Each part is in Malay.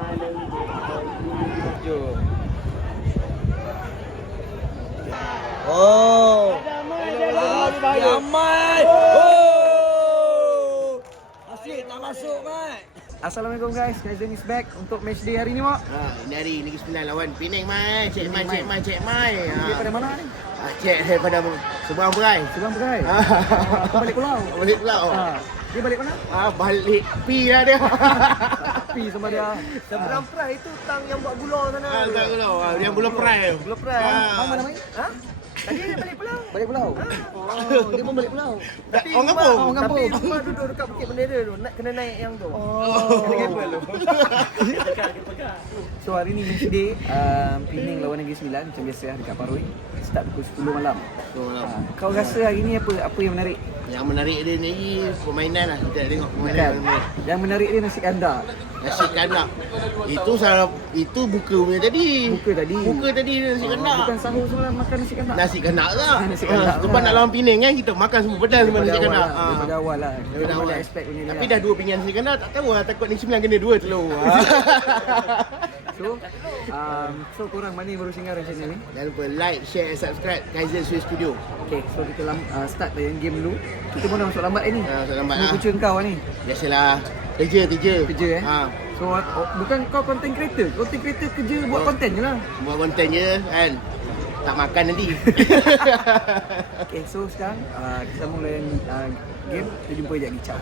Oh. Ramai. Oh. Asyik tak masuk, Mat. Assalamualaikum guys, Kaizen is back untuk match day hari ni, Mak. Ini hari Negeri Sembilan lawan Penang, Mai. Cik Mai. Dia pada mana ni? Cik daripada Seberang Perai. Seberang Perai. Balik pulau. Balik pulau. Dia balik mana? Balik Pi lah dia. Pi sama dia. Seberang Perai tu tang yang buat gula sana. Tak gula. Yang Bulan Perai. Bulan Perai. Mana main? Ha? Tadi dia balik pulau. Balik pulau. Oh, dia pun balik pulau. Tapi orang kampung. Orang Tapi kampung. rumah duduk dekat Bukit Bendera tu. Kena naik yang tu. Oh. Kena kabel tu. So hari ni match day Penang lawan Negeri Sembilan macam biasa dekat Paroi. Start pukul 10 malam. Kau rasa hari ni apa yang menarik? Yang menarik dia ni permainan lah. Kita nak tengok permainan. Bukan. Yang menarik dia nasi kandar. Nasi kandar. Itu buka punya tadi. Buka tadi. Buka tadi nasi kandar. Bukan sahur semalam makan nasi kandar. Nasi kandar lah. Nasi kandar Sebab lah. nak lawan Penang kan kita makan semua pedas sama nasi kandar. Daripada awal lah. Daripada awal. Expect punya dia Tapi lah. dah 2 pinggan nasi kandar tak tahu lah, takut Negeri Sembilan kena 2 telur. So korang mana yang baru singgah channel ni? Jangan lupa like, share, and subscribe Kaizen Swiss Studio. Okay, so kita start dari game dulu. Kita pun dah masuk lambat ni. Masuk lambat Semua lah. punca kau ni. Biasalah. Kerja. So bukan kau content creator. Content creator kerja buat content je lah. Buat konten je kan. Tak makan nanti. Okay, so sekarang kita mula game. Kita jumpa je lagi. Ciao.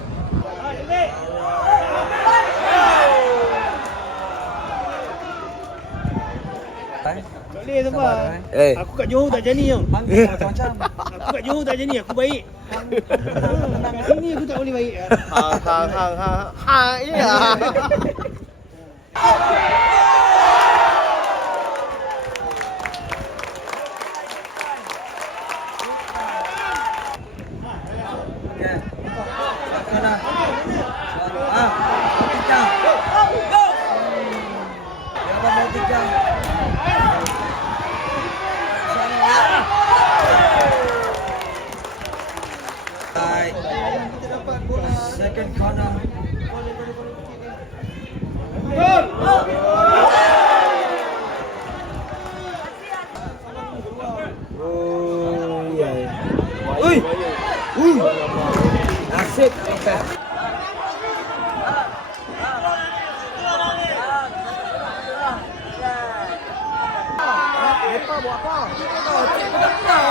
Boleh sabar. Aku kat Johor tak macam ni tau. Macam-macam. Aku kat Johor tak macam ni, aku baik. Kat sini aku tak boleh baik. Ya. Second corner. Nasib. Mereka buat apa? Cik dah pulau.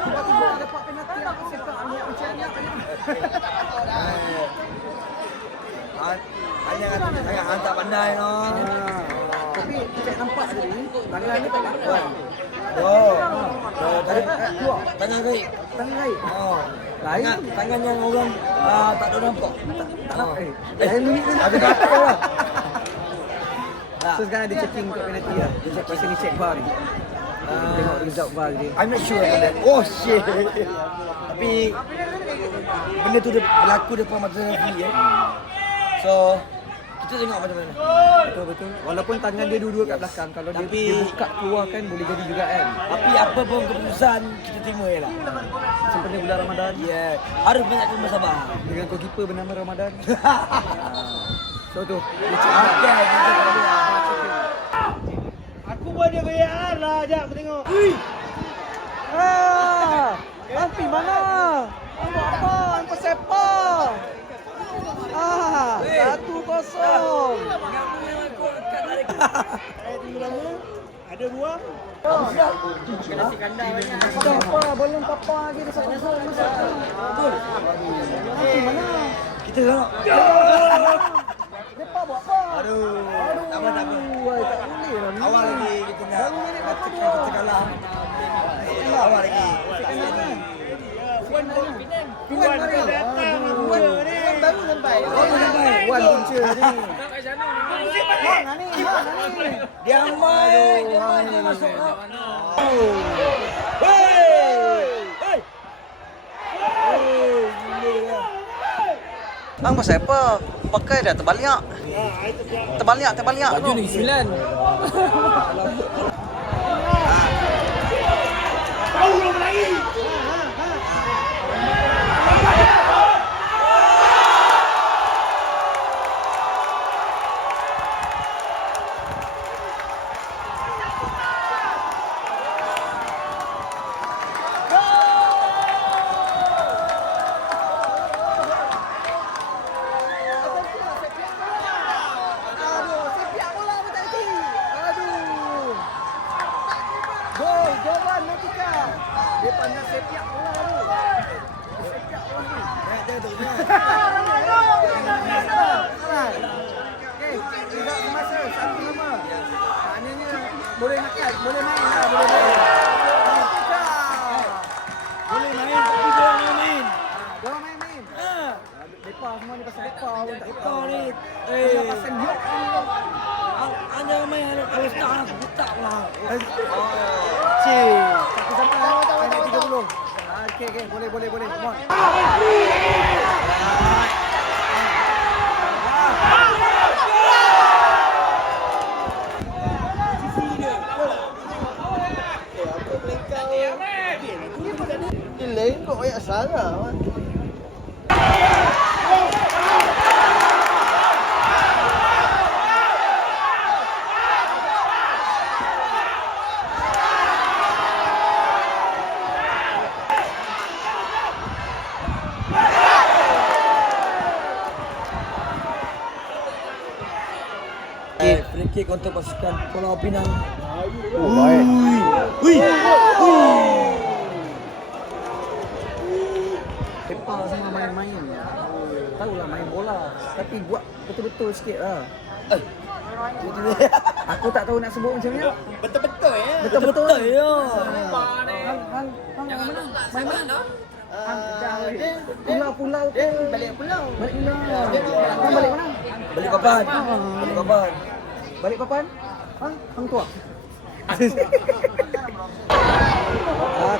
Tiba-tiba dapat penalti aku sepak anak macam ni. Hanya hantar pandai no. Tapi cik nampak tadi tangan ni tak dapat. Tadi keluar. Tangan kait. Tangan lain. Lain. Tangan yang orang tak ada nampak. Tak nampak. Lain minit ni ada dapat lah. So sekarang dia checking untuk penalti lah. Dia check pasal ni check VAR ni. Kita tengok result VAR dia. I'm not sure about that. Oh shit. Tapi benda tu dia berlaku depan mata referee So kita tengok macam mana. Betul. Walaupun tangan dia dua-dua kat belakang, kalau dia buka keluar kan boleh jadi juga kan. Tapi apa pun keputusan kita terima je lah. Sempena bulan Ramadan. Yeah. Harus banyak bersabar. Dengan goalkeeper bernama Ramadan. So tu. Okay. Aku buat dia VAR lah, jap aku tengok. Lampi mana? Buat apa? Hampa sepak. 1-0. Tunggu lama. Ada ruang. Nasi kandar banyak. Apa? Belum papa lagi dia satu gol masuk. Betul. Lampi mana? Kita tengok. Sepak buat apa? Aduh. Tak apa. Tak boleh lah ni. Awal lagi kita nak kita kalah. Awal lagi. Puan Wan datang Wan ni. Baru sampai. Puan punca ni. Dia main masuk. Bang pasal apa? Pakai dah terbalik. Terbalik. Baju Negeri Sembilan. Pandang sepiak bola tu. Sepiak bola tu. Okey, tidak semasa satu nama. Maknanya boleh nak boleh main lah, boleh main. Boleh main tapi dia nak main. Jangan main-main. Depa semua ni pasal depa pun tak Kau ni pasal dia. anda main harus tak lah. Cik. Satu sama. Minit 30. Okey, boleh. Come on. Ini lain kok ayat salah. Free kick untuk pasukan Pulau Pinang. Baik. Depa semua main-main. Tahulah main bola, tapi buat betul-betul sikit lah. Aku tak tahu nak sebut macam ni. Betul-betul ya. Betul-betul ya. Hang main mana? Pulau tu. Balik pulau. Hang balik mana? Balik papan. Balik papan? Hang tua.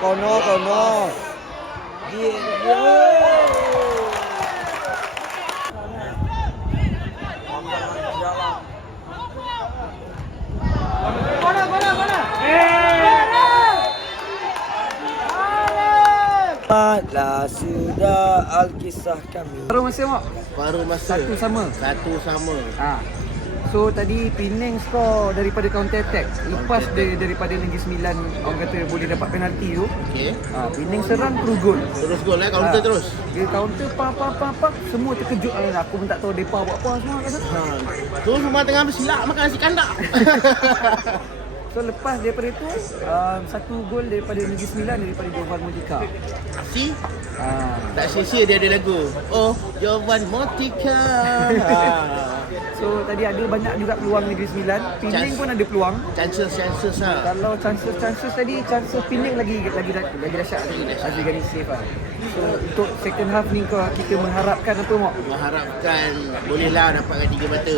Kono. Lah sudah alkisah kami. Baru masa mak. Baru masa. Satu sama. So tadi Penang skor daripada counter attack. Lepas daripada Negeri Sembilan orang kata boleh dapat penalti tu. Okey. Penang serang terus gol. Terus gol counter terus. Dia counter pak semua terkejut lah. Aku pun tak tahu depa buat apa semua kat sana. Tu semua tengah bersilap makan nasi kandak. So lepas daripada itu satu gol daripada Negeri Sembilan daripada Jovan Motika. Si tak sia-sia dia ada lagu. Oh, Jovan Motika. So tadi ada banyak juga peluang Negeri Sembilan. Penang pun ada peluang. Chances lah. Kalau chances tadi chances Penang lagi dahsyat lagi. Aziz Ghani save lah. So untuk second half ni kita mengharapkan apa mak? Mengharapkan bolehlah dapatkan 3 mata.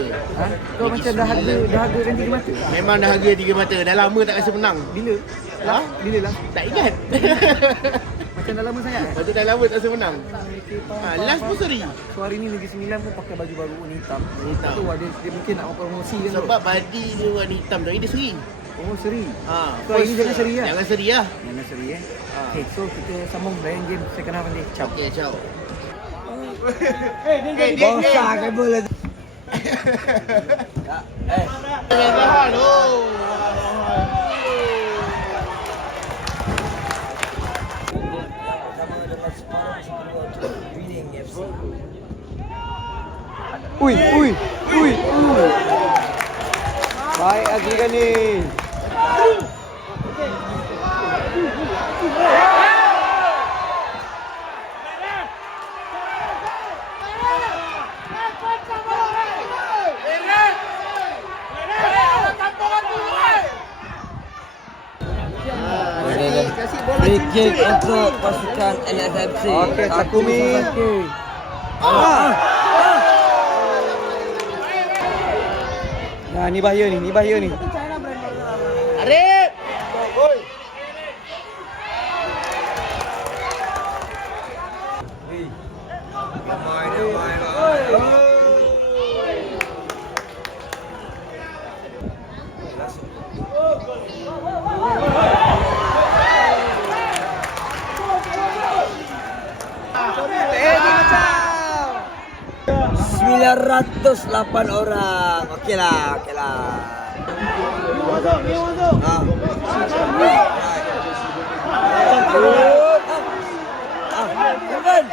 Kau macam dahagakan 3 mata. Memang dahaga 3 mata. Dah lama tak rasa menang. Bila? Bila lah? Tak ingat. Macam dah lama sangat. Lepas dah lama tak rasa menang. Last pun seri. So hari ni Negeri Sembilan pun pakai baju baru warna hitam. Hitam. Tu dia mungkin nak promosi kan tu. Sebab badi dia warna hitam tu. Ini dia seri. Oh seri. So hari ni jangan seri lah. Jangan seri lah. Jangan seri Okay, so kita sambung layan game second half nanti. Ciao. Okay, ciao. Bosa ke bola. Tahan. Bersama dengan separuh kedua untuk Penang FC. Ui. Baik Aziz Ghani. Free kick untuk pasukan LSFC. Okey, Takumi. Nah, ni bahaya ni. Arif! Ratus 8 orang. Okeylah. Kevin.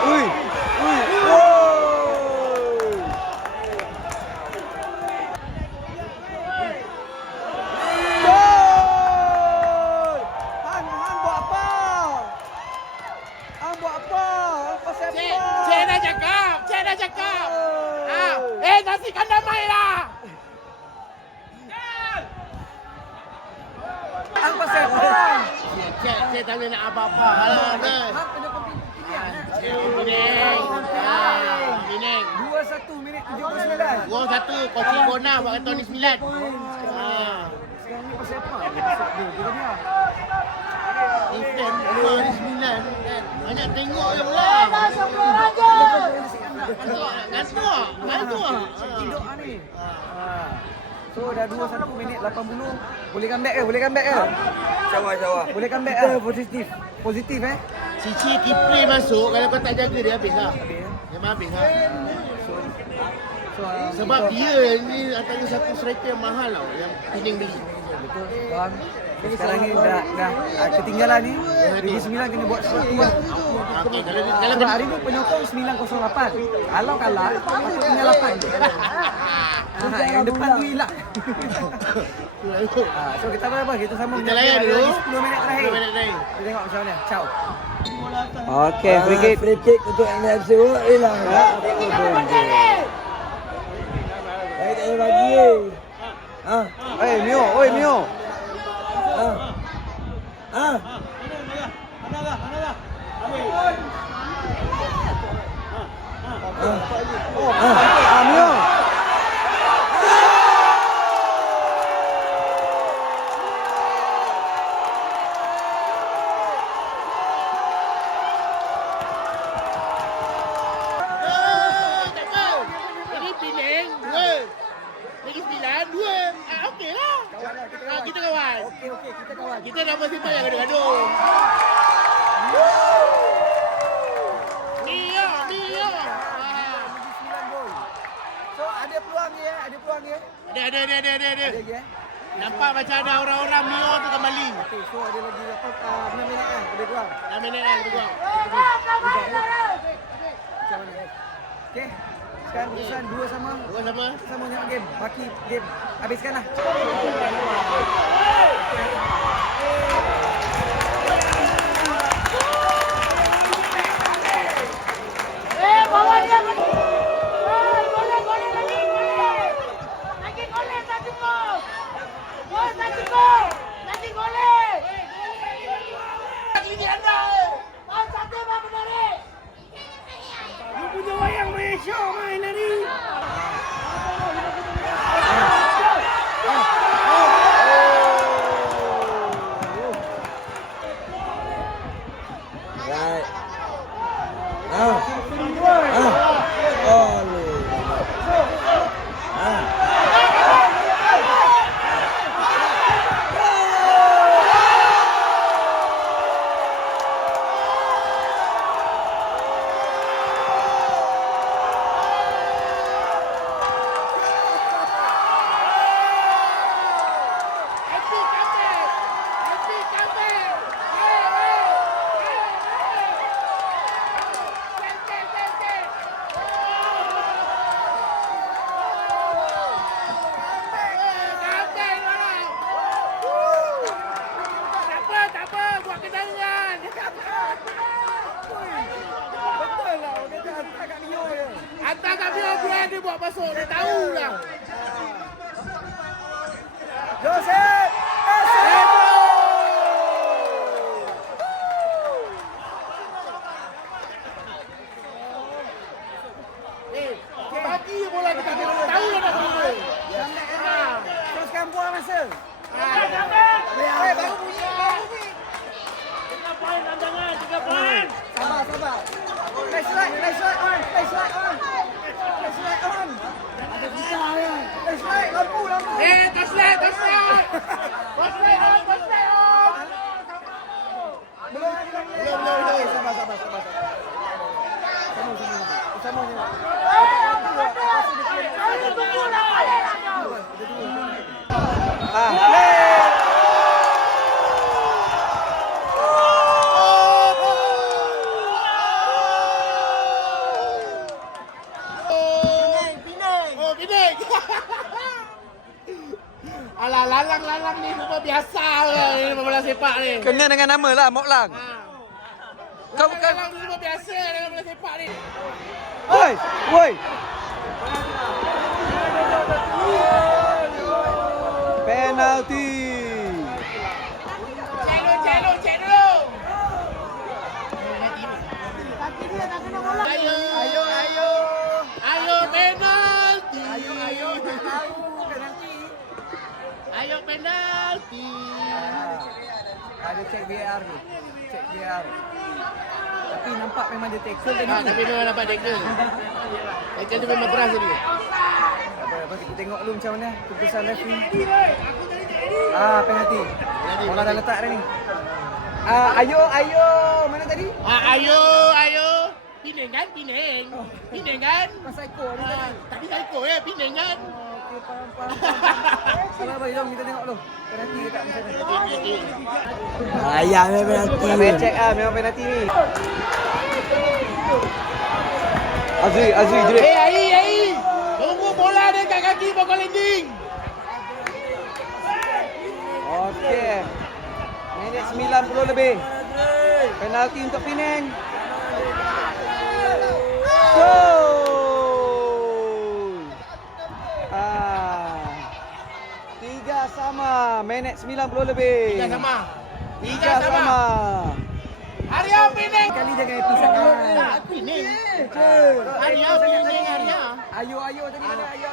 Ui. Hang buat apa? Hang buat apa? Hang pasal apa? Cik dah cakap. Cik dah cakap. Nasikan damai lah. Hang pasal apa? Cik tak boleh nak apa-apa. Alah, dah. Hang kena pilihan. Bineng. 2-1 minit 79. Gol 1, koci Bona buat kata ni 9. Sekarang ni pasal apa? Dia ni. Instant, gol ni 9. Kan? Banyak tengok je pula. Ngantuk. Tidur ni. So dah 2-1 minit 80. Boleh comeback ke? Boleh comeback ke? Syawah. Boleh comeback ke? Positif. Positif Cici Kipli masuk, kalau kau tak jaga dia habis lah. Dia habis lah. So, Sebab dia ni antara satu striker yang mahal tau, yang Pening beli. betul. Faham. Sekarang ni dah ketinggalan ni. Negeri Sembilan kena buat sesuatu lah. Okey, kalau Sebab hari ni penyokong 908. Kalau kalah, patut tinggal 8 je. Yang depan tu hilang. So kita apa? Kita sambung. Kita layan dulu. Lagi 10 minit terakhir. 10 minit terakhir. Kita tengok macam mana. Ciao. Okey, Free kick untuk NFC. Hilang. Saya tak boleh bagi. Mio. Mio. Mio. Tak apa. Ini Pening 2. Negeri Sembilan 2. Okey lah. Kita kawan. Okey, kita kawan. Kita dah mesti tak yang gaduh-gaduh. Mio. So ada peluang dia, Ada. lagi Nampak macam ada orang-orang Mio tu kembali. Okey, so ada lagi 6 minit kan? Boleh kurang. 6 minit dah lebih kurang. Macam mana? Okey. Sekarang keputusan 2 sama. Dua sama. Sama tengok game. Baki game. Habiskanlah. Bawa dia golek lagi. Lagi golek satu gol. Lagi golek. Ini anda. Satu apa dari? Lu punya wayang Malaysia main hari. Right. Tak apa, buat kedatangan. Betul lah. Dia hantar kat Mio je. Hantar kat dia buat masuk, dia tahulah. Joseph! Bagi bola kita tahu dah dah gol. Teruskan buang masa. Baru bunyi. 3 poin tandangan, 3 poin. Sabar. Flashlight on. Flashlight on. Ada kita ya. bola sepak ni. Kena dengan nama lah, Mok Lang. Kau bukan... Dalam semua biasa dalam bola sepak ni. Woi, woi. Penalti. Cek dulu. Ayo penalti. Ayo penalti. Ada cek VAR ni. Cek VAR. Tapi nampak memang dia tackle tadi. Tapi memang dapat tackle. Tackle tu memang keras tadi. Apa kita tengok dulu macam mana keputusan referee. Penalti. Bola dah letak dah ni. Ayo. Mana tadi? Ayo. Pining kan? Pining kan? Pas psycho ni tadi. Tadi psycho ya, pining kan? Okey, faham. Sabar, jom kita tengok dulu. Penalti ke tak macam mana? Ayah memang Saya check memang penalti ni. Azri jelek. Ai. Tunggu bola dekat kaki pokok landing. Okey. Minit 90 lebih. Penalti untuk Penang. Gol. 3-3. Minit 90 lebih. 3 sama. Arya Pining. Kali jangan happy sangat. Pining. Arya Pining Arya. Ayo tadi mana? Ayo.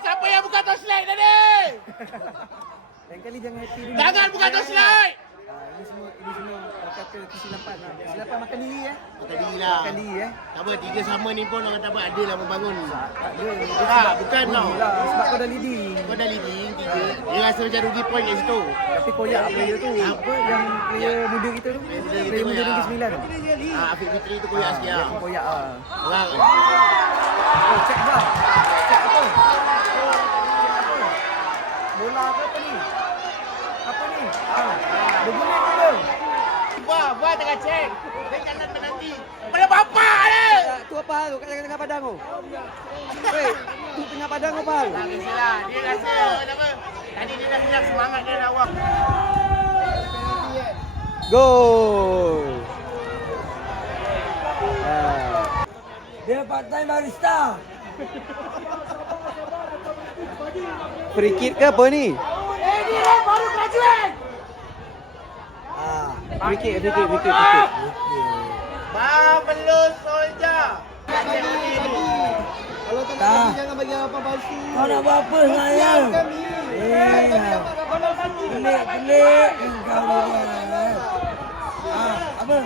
Siapa yang buka torchlight tadi? Lain kali jangan happy dulu. Jangan buka torchlight. Ini semua kata kesilapan lah. Kesilapan makan diri Tadi lah. Makan diri Tak apa, 3 sama ni pun orang kata apa ada lah membangun. Tak ada. Bukan tau. Sebab kau dah leading. Kau dah leading 3. Dia rasa macam rugi point kat situ. Tapi koyak player tu. Apa yang player muda kita tu? Player muda Negeri Sembilan tu. Afiq Fitri tu koyak sikit lah. Koyak lah. Orang. Cek dah. Cek apa? Bola ke apa ni? Apa ni? Berguna ke apa? Buat tengah cek. Dia jalan penalti. Pada bapak dia. Tu apa hal tu kat tengah padang tu? Weh, tu tengah padang apa hal? Tak kisahlah. Dia rasa apa? Tadi dia dah bilang semangat dia nak awak. Gol. Dia part time barista. Free kick ke apa ni? Dia baru graduate. Free kick. Marvelous soldier. Kalau tak nak bagi, jangan bagi apa palsu. Kau nak buat apa sayang? Pelik. Kau ni. Apa?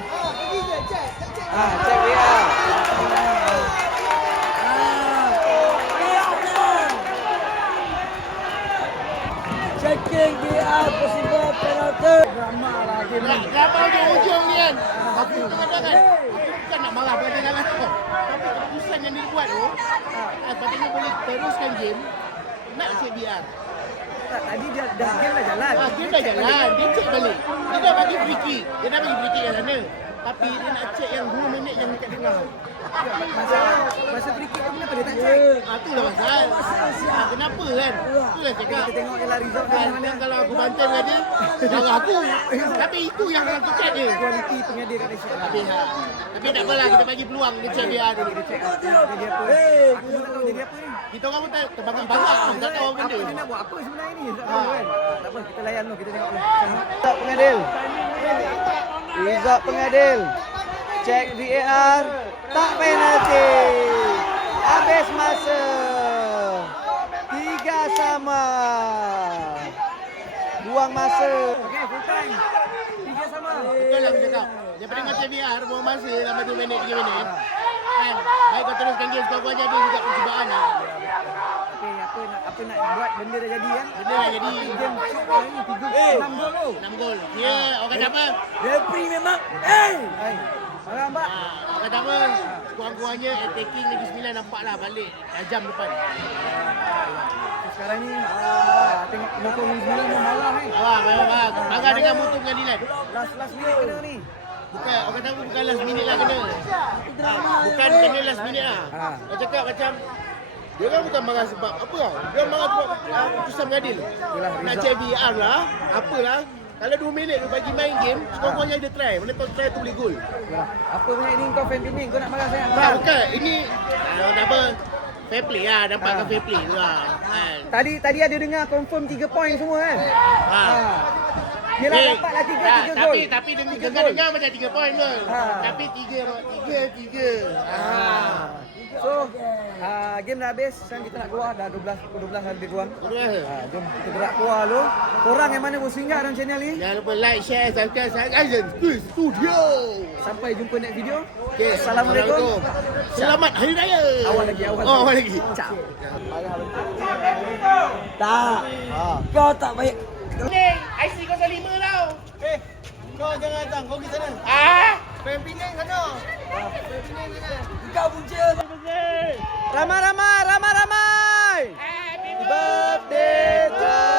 Cek dia. Checking dia possible penalty. Drama lah game ni. Drama ujung ni kan. Aku kadang-kadang aku bukan nak marah pada jangan kau. Tapi keputusan yang dia buat tu, sepatutnya boleh teruskan game. Nak cek VR. Tadi dia dah game dah jalan. Game dah jalan, dia cek balik. Dia dah bagi free kick. Dia dah bagi free kick kat sana. Tapi dia nak cek yang 2 minit yang dekat tengah. Masa free kick tu kenapa dia tak check? Itulah pasal. Kenapa kan? Itulah cakap. Kita tengok jelah result dia Kan, mana. kalau aku bantai dengan dia, marah aku. Tapi itu yang aku cek dia. Kualiti pengadir kat Malaysia. Tapi tak apalah, kita bagi peluang dia cek VR dulu. Dia check jadi apa. Aku tak tahu jadi apa ni. Kita orang pun tak terbangak-bangak, tak tahu apa benda. Apa dia nak buat apa sebenarnya ni? Tak tahu kan. Tak apa, kita layan dulu, kita tengok dulu. Result pengadil. Result pengadil. Cek VAR. Tak penalti. Habis masa. 3-3. Buang masa. Okey, full time. 3-3. Betul lah aku cakap. Daripada kau cek VR, buang masa dalam 2 minit, 3 minit. Kan? Baik kau teruskan game, kau ada juga percubaan lah. Okey, apa nak buat benda dah jadi kan? Benda dah jadi. Game syok ni 6 gol tu. 6 gol. Ya, orang kata apa? Referee memang. Marah mbak. Orang kata apa? Kurang-kurangnya attacking Negeri Sembilan nampaklah balik jam depan. Sekarang ni tengok penonton Negeri Sembilan yang marah ni. Memang. Marah dengan mutu pengadilan. Last minute kena ni. Bukan, orang kata apa bukan last minute lah kena. Bukan kena last minute lah. Dia cakap macam Dia orang bukan marah sebab apa tau. Dia orang marah sebab keputusan mengadil. Nak check VR lah, apalah. Kalau 2 minit tu bagi main game, sekurang-kurangnya dia try. Mana kau try tu boleh gol. Apa punya ini kau fan Penang, kau nak marah sangat. Tak, bukan. Ini apa? Fair play lah, dapatkan fair play tu lah. Kan. Tadi ada dengar confirm 3 point semua kan? Yelah dapatlah 3 gol. Tapi dengar-dengar macam 3 point pun. Tapi 3. So, game dah habis. Sekarang kita nak keluar. Dah 12 lebih kurang. Jom kita gerak keluar dulu. Korang yang mana pun singgah dalam channel ni. Jangan lupa like, share, subscribe Azan Studio. Sampai jumpa next video. Okay, Assalamualaikum. Selamat Hari Raya. Awal lagi. Awal lagi. Ciao. Tak. Kau tak baik. Ni, IC 05 tau. Kau jangan datang, kau pergi sana. Fan Penang sana. Kau punca. Ramai. Happy birthday to